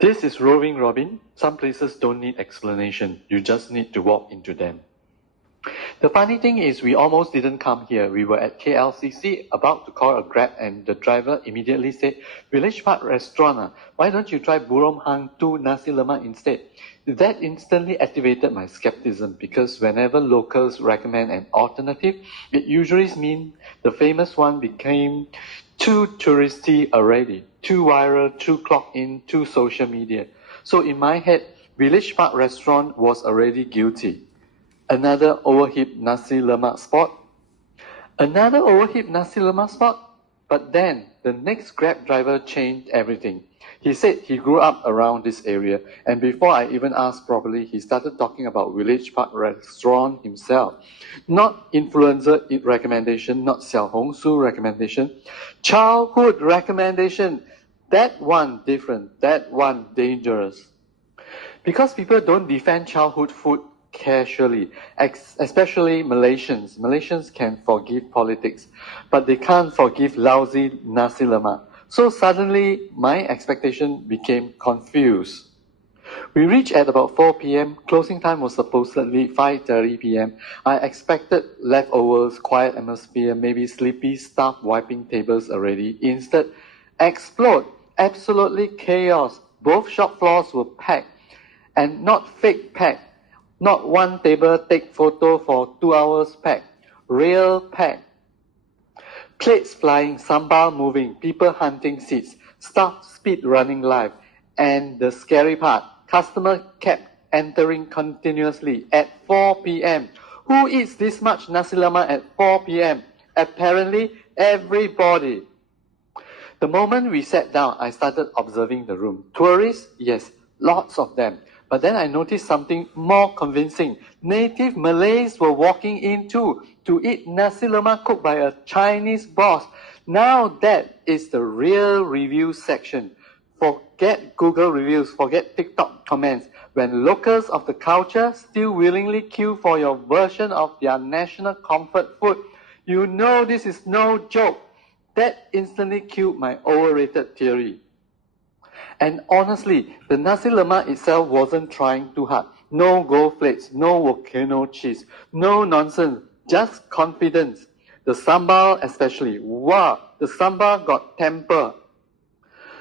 This is Roving, Robin. Some places don't need explanation. You just need to walk into them. The funny thing is we almost didn't come here. We were at KLCC about to call a Grab and the driver immediately said, Village Park Restaurant, why don't you try Burong Hang 2 Nasi Lemak instead? That instantly activated my skepticism because whenever locals recommend an alternative, it usually means the famous one became too touristy already, too viral, too clocked in, too social media. So in my head, Village Park Restaurant was already guilty. Another overhyped nasi lemak spot. Another overhyped nasi lemak spot. But then the next Grab driver changed everything. He said he grew up around this area, and before I even asked properly, he started talking about Village Park Restaurant himself. Not influencer recommendation, not Xiaohongshu recommendation, childhood recommendation. That one different, that one dangerous. Because people don't defend childhood food casually, especially Malaysians. Malaysians can forgive politics, but they can't forgive lousy nasi lemak. So suddenly, my expectation became confused. We reached at about 4 p.m. Closing time was supposedly 5:30 p.m. I expected leftovers, quiet atmosphere, maybe sleepy staff wiping tables already. Instead, explode. Absolutely chaos. Both shop floors were packed, and not fake packed. Not one table take photo for 2 hours packed. Real packed. Plates flying, sambal moving, people hunting seats, staff speed running live. And the scary part, customer kept entering continuously at 4 p.m. Who eats this much nasi lemak at 4 p.m.? Apparently, everybody. The moment we sat down, I started observing the room. Tourists? Yes, lots of them. But then I noticed something more convincing. Native Malays were walking in too to eat nasi lemak cooked by a Chinese boss. Now that is the real review section. Forget Google reviews, forget TikTok comments. When locals of the culture still willingly queue for your version of their national comfort food, you know this is no joke. That instantly killed my overrated theory. And honestly, the nasi lemak itself wasn't trying too hard. No gold flakes, no volcano cheese, no nonsense, just confidence. The sambal especially, wow, the sambal got temper.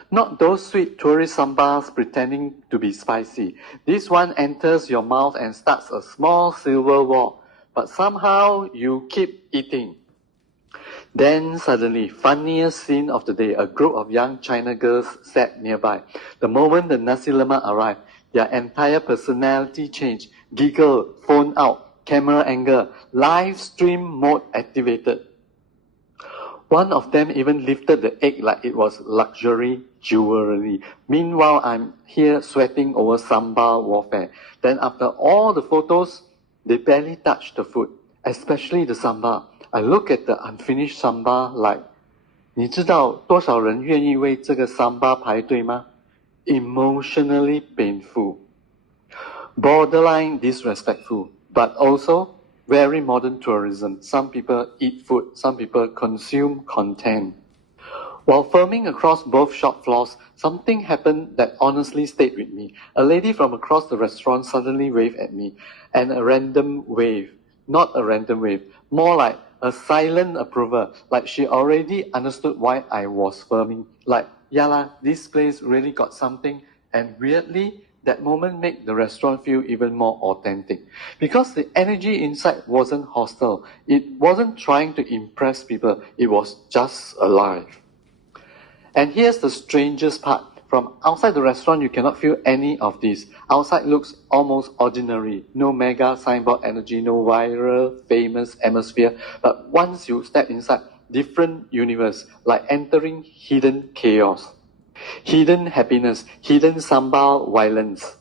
Not those sweet tourist sambals pretending to be spicy. This one enters your mouth and starts a small silver wall. But somehow you keep eating. Then suddenly, funniest scene of the day, a group of young China girls sat nearby. The moment the nasi lemak arrived, their entire personality changed. Giggle, phone out, camera angle, live stream mode activated. One of them even lifted the egg like it was luxury jewelry. Meanwhile, I'm here sweating over sambal warfare. Then after all the photos, they barely touched the food, especially the sambal. I look at the unfinished sambal like, 你知道多少人愿意为这个 sambal 排队吗? Emotionally painful. Borderline disrespectful, but also very modern tourism. Some people eat food, some people consume content. While filming across both shop floors, something happened that honestly stayed with me. A lady from across the restaurant suddenly waved at me, and a random wave. Not a random wave, more like a silent approval, like she already understood why I was filming. Like, yeah lah, this place really got something. And weirdly, that moment made the restaurant feel even more authentic. Because the energy inside wasn't hostile. It wasn't trying to impress people. It was just alive. And here's the strangest part. From outside the restaurant, you cannot feel any of this. Outside looks almost ordinary. No mega signboard energy, no viral, famous atmosphere. But once you step inside, different universe, like entering hidden chaos. Hidden happiness, hidden sambal violence.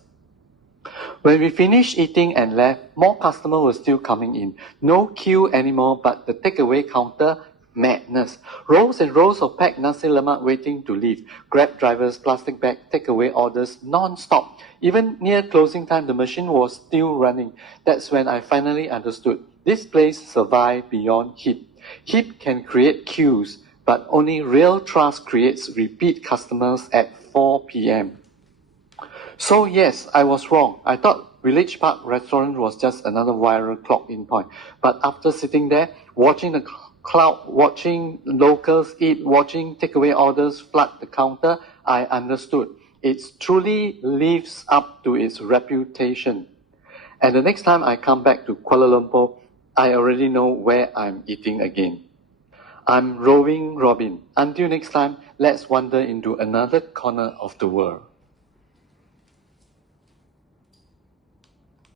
When we finished eating and left, more customers were still coming in. No queue anymore, but the takeaway counter, madness. Rows and rows of packed nasi lemak waiting to leave. Grab drivers, plastic bag, takeaway orders, non-stop. Even near closing time, the machine was still running. That's when I finally understood. This place survived beyond heat. Heat can create queues, but only real trust creates repeat customers at 4 p.m. So yes, I was wrong. I thought Village Park restaurant was just another viral clock-in point. But after sitting there, watching the crowd, watching locals eat, watching takeaway orders flood the counter, I understood. It truly lives up to its reputation. And the next time I come back to Kuala Lumpur, I already know where I'm eating again. I'm Roving Robin. Until next time, let's wander into another corner of the world.